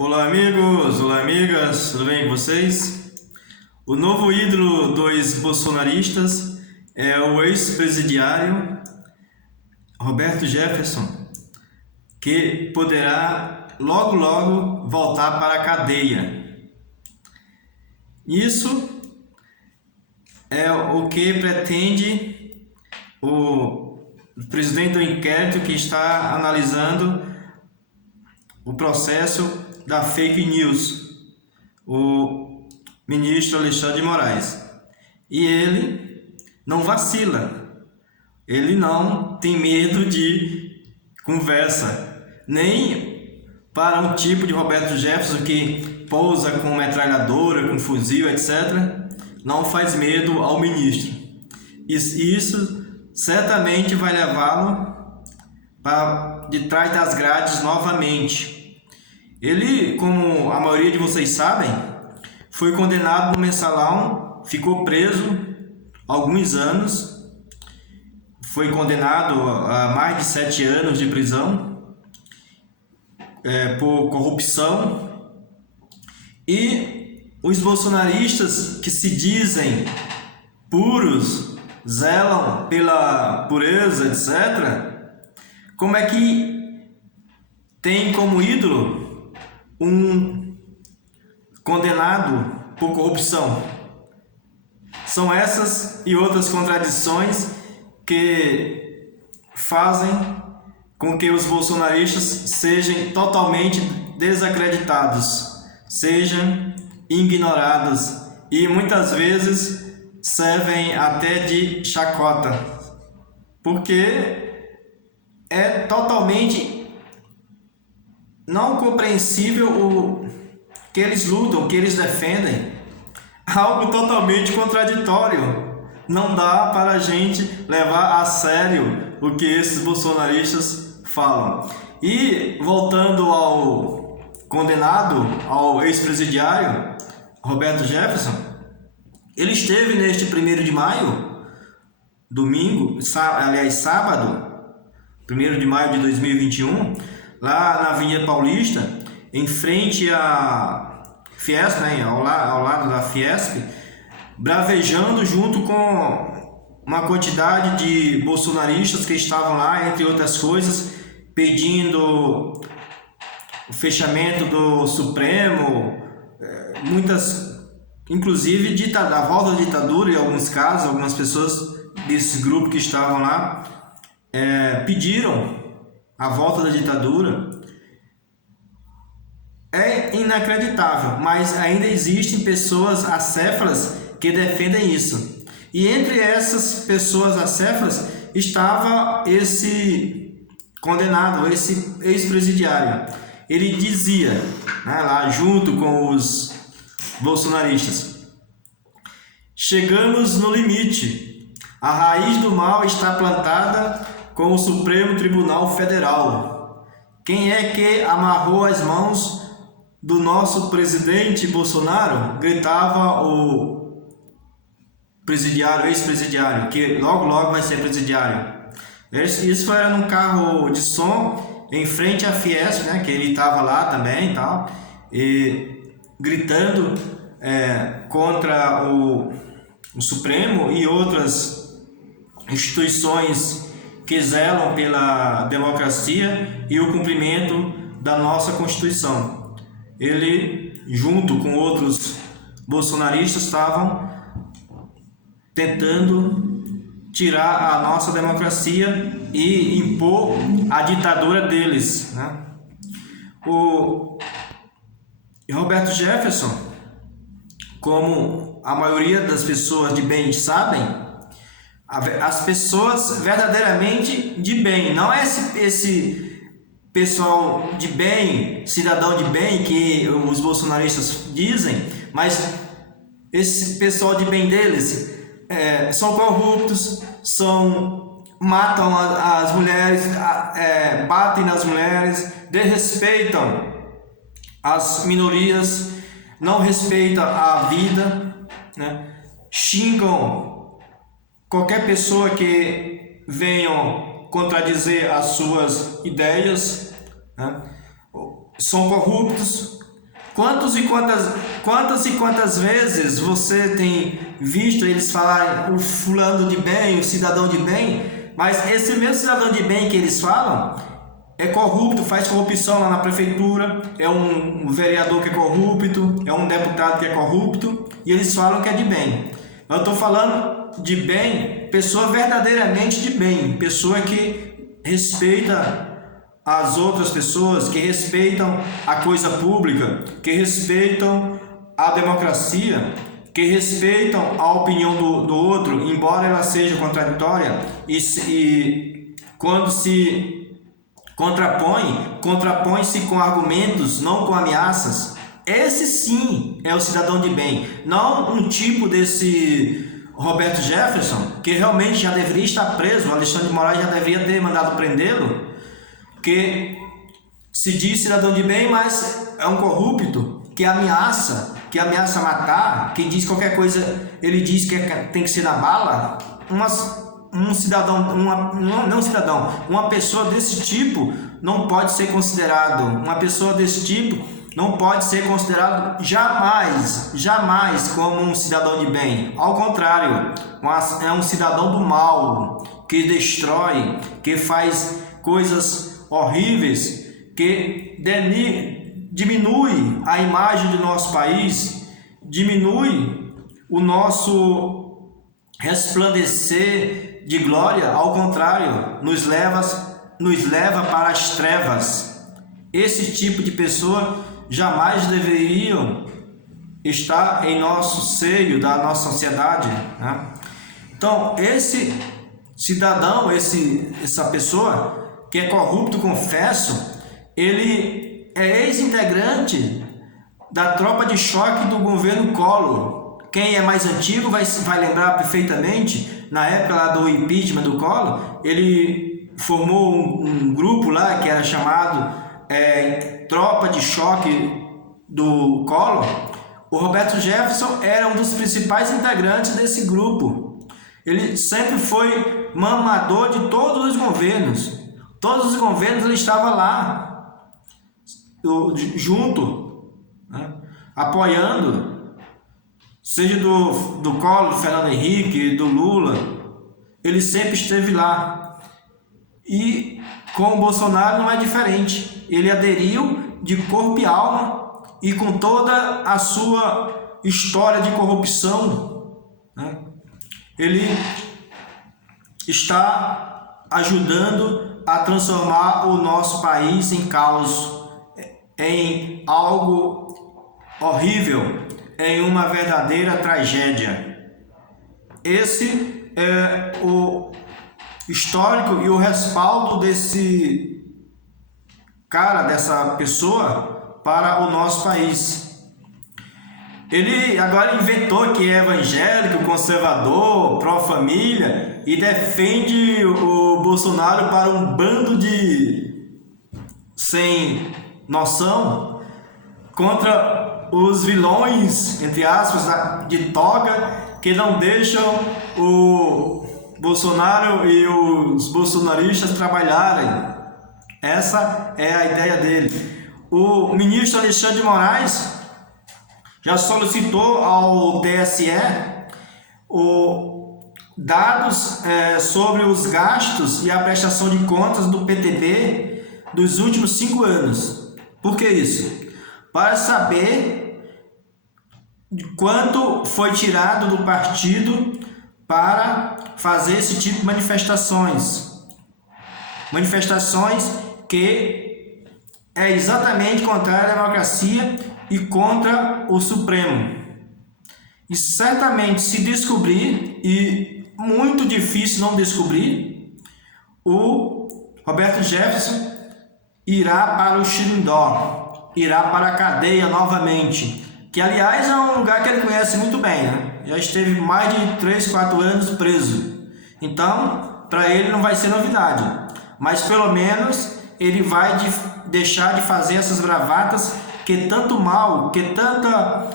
Olá amigos, olá amigas, tudo bem com vocês? O novo ídolo dos bolsonaristas é o ex-presidiário Roberto Jefferson, que poderá logo logo voltar para a cadeia. Isso é o que pretende o presidente do inquérito que está analisando o processo da fake news, o ministro Alexandre de Moraes. E ele não vacila, ele não tem medo de conversa, nem para um tipo de Roberto Jefferson que pousa com metralhadora, com fuzil, etc. Não faz medo ao ministro. Isso certamente vai levá-lo para de trás das grades novamente. Ele, como a maioria de vocês sabem, foi condenado no Mensalão, ficou preso alguns anos, foi condenado a mais de 7 anos de prisão por corrupção. E os bolsonaristas que se dizem puros, zelam pela pureza, etc., como é que tem como ídolo um condenado por corrupção? São essas e outras contradições que fazem com que os bolsonaristas sejam totalmente desacreditados, sejam ignorados e muitas vezes servem até de chacota, porque é totalmente não compreensível o que eles lutam, o que eles defendem. Algo totalmente contraditório. Não dá para a gente levar a sério o que esses bolsonaristas falam. E voltando ao condenado, ao ex-presidiário Roberto Jefferson, ele esteve neste 1º de maio, sábado, 1º de maio de 2021, lá na Avenida Paulista, em frente à Fiesp, ao lado da Fiesp, bravejando junto com uma quantidade de bolsonaristas que estavam lá, entre outras coisas, pedindo o fechamento do Supremo, inclusive da volta da ditadura. Em alguns casos, algumas pessoas desse grupo que estavam lá pediram a volta da ditadura. É inacreditável, mas ainda existem pessoas acéfalas que defendem isso. E entre essas pessoas acéfalas estava esse condenado, esse ex-presidiário. Ele dizia, lá junto com os bolsonaristas: chegamos no limite, a raiz do mal está plantada com o Supremo Tribunal Federal. Quem é que amarrou as mãos do nosso presidente Bolsonaro? Gritava o ex-presidiário, que logo vai ser presidiário. Isso era num carro de som em frente à Fiesp, que ele estava lá também e gritando contra o Supremo e outras instituições que zelam pela democracia e o cumprimento da nossa Constituição. Ele, junto com outros bolsonaristas, estavam tentando tirar a nossa democracia e impor a ditadura deles. O Roberto Jefferson, como a maioria das pessoas de bem sabem, as pessoas verdadeiramente de bem, não é esse pessoal de bem, cidadão de bem que os bolsonaristas dizem, mas esse pessoal de bem deles são corruptos, matam as mulheres, batem nas mulheres, desrespeitam as minorias, não respeitam a vida, xingam qualquer pessoa que venha contradizer as suas ideias, são corruptos, Quantas e quantas vezes você tem visto eles falarem o fulano de bem, o cidadão de bem, mas esse mesmo cidadão de bem que eles falam é corrupto, faz corrupção lá na prefeitura, é um vereador que é corrupto, é um deputado que é corrupto, e eles falam que é de bem. Eu estou falando de bem, pessoa verdadeiramente de bem, pessoa que respeita as outras pessoas, que respeitam a coisa pública, que respeitam a democracia, que respeitam a opinião do outro, embora ela seja contraditória, e quando se contrapõe-se com argumentos, não com ameaças. Esse sim é o cidadão de bem, não um tipo desse Roberto Jefferson, que realmente já deveria estar preso, o Alexandre de Moraes já deveria ter mandado prendê-lo, que se diz cidadão de bem, mas é um corrupto, que ameaça matar, que diz qualquer coisa, ele diz que tem que ser na bala. Uma pessoa desse tipo não pode ser considerado, jamais como um cidadão de bem. Ao contrário, é um cidadão do mal, que destrói, que faz coisas horríveis, que diminui a imagem do nosso país, diminui o nosso resplandecer de glória. Ao contrário, nos leva para as trevas. Esse tipo de pessoa jamais deveriam estar em nosso seio da nossa sociedade, né? Então, esse cidadão, essa pessoa que é corrupto, confesso, ele é ex-integrante da tropa de choque do governo Collor. Quem é mais antigo vai lembrar perfeitamente, na época lá do impeachment do Collor, ele formou um grupo lá que era chamado Tropa de Choque do Collor. O Roberto Jefferson era um dos principais integrantes desse grupo. Ele sempre foi mamador de todos os governos. Todos os governos ele estava lá, junto, né, apoiando, seja do Collor, do Fernando Henrique, do Lula, ele sempre esteve lá. E com o Bolsonaro não é diferente. Ele aderiu de corpo e alma e com toda a sua história de corrupção, né, ele está ajudando a transformar o nosso país em caos, em algo horrível, em uma verdadeira tragédia. Esse é o histórico e o respaldo desse cara, dessa pessoa, para o nosso país. Ele agora inventou que é evangélico, conservador, pró-família e defende o Bolsonaro para um bando de sem noção, contra os vilões, entre aspas, de toga, que não deixam o Bolsonaro e os bolsonaristas trabalharem. Essa é a ideia dele. O ministro Alexandre de Moraes já solicitou ao TSE dados sobre os gastos e a prestação de contas do PTB dos últimos 5 anos. Por que isso? Para saber quanto foi tirado do partido para fazer esse tipo de manifestações. Manifestações que é exatamente contrária à democracia e contra o Supremo. E certamente, se descobrir, e muito difícil não descobrir, o Roberto Jefferson irá para o Xirindó, irá para a cadeia novamente, que aliás é um lugar que ele conhece muito bem, né? Já esteve mais de 3, 4 anos preso. Então, para ele não vai ser novidade, mas pelo menos ele vai deixar de fazer essas bravatas que tanto mal, que tanta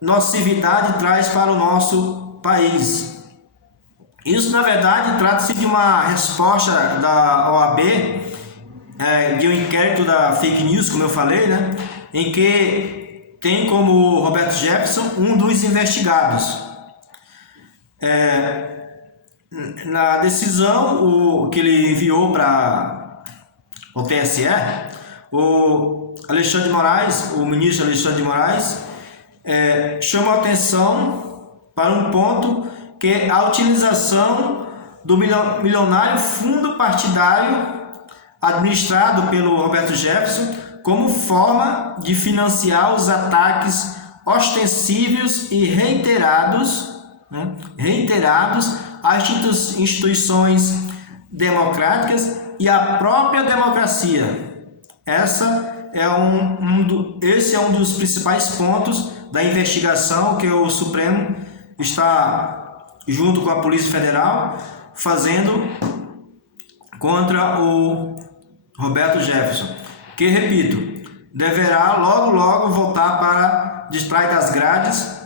nocividade traz para o nosso país. Isso, na verdade, trata-se de uma resposta da OAB, de um inquérito da fake news, como eu falei, né? Em que tem como Roberto Jefferson um dos investigados. Na decisão que ele enviou para o TSE, o Alexandre de Moraes, o ministro Alexandre de Moraes, chamou a atenção para um ponto, que é a utilização do milionário fundo partidário administrado pelo Roberto Jefferson como forma de financiar os ataques ostensivos e reiterados às instituições democráticas e à própria democracia. Esse é um dos principais pontos da investigação que o Supremo está, junto com a Polícia Federal, fazendo contra o Roberto Jefferson, que, repito, deverá logo voltar para detrás das grades,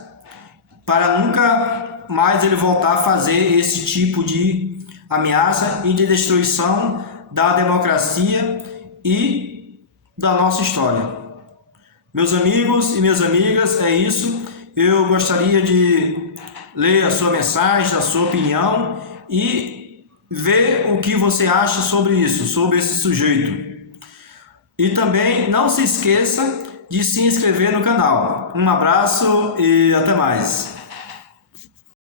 para nunca mais ele voltar a fazer esse tipo de ameaça e de destruição da democracia e da nossa história. Meus amigos e minhas amigas, é isso. Eu gostaria de ler a sua mensagem, a sua opinião e ver o que você acha sobre isso, sobre esse sujeito. E também não se esqueça de se inscrever no canal. Um abraço e até mais.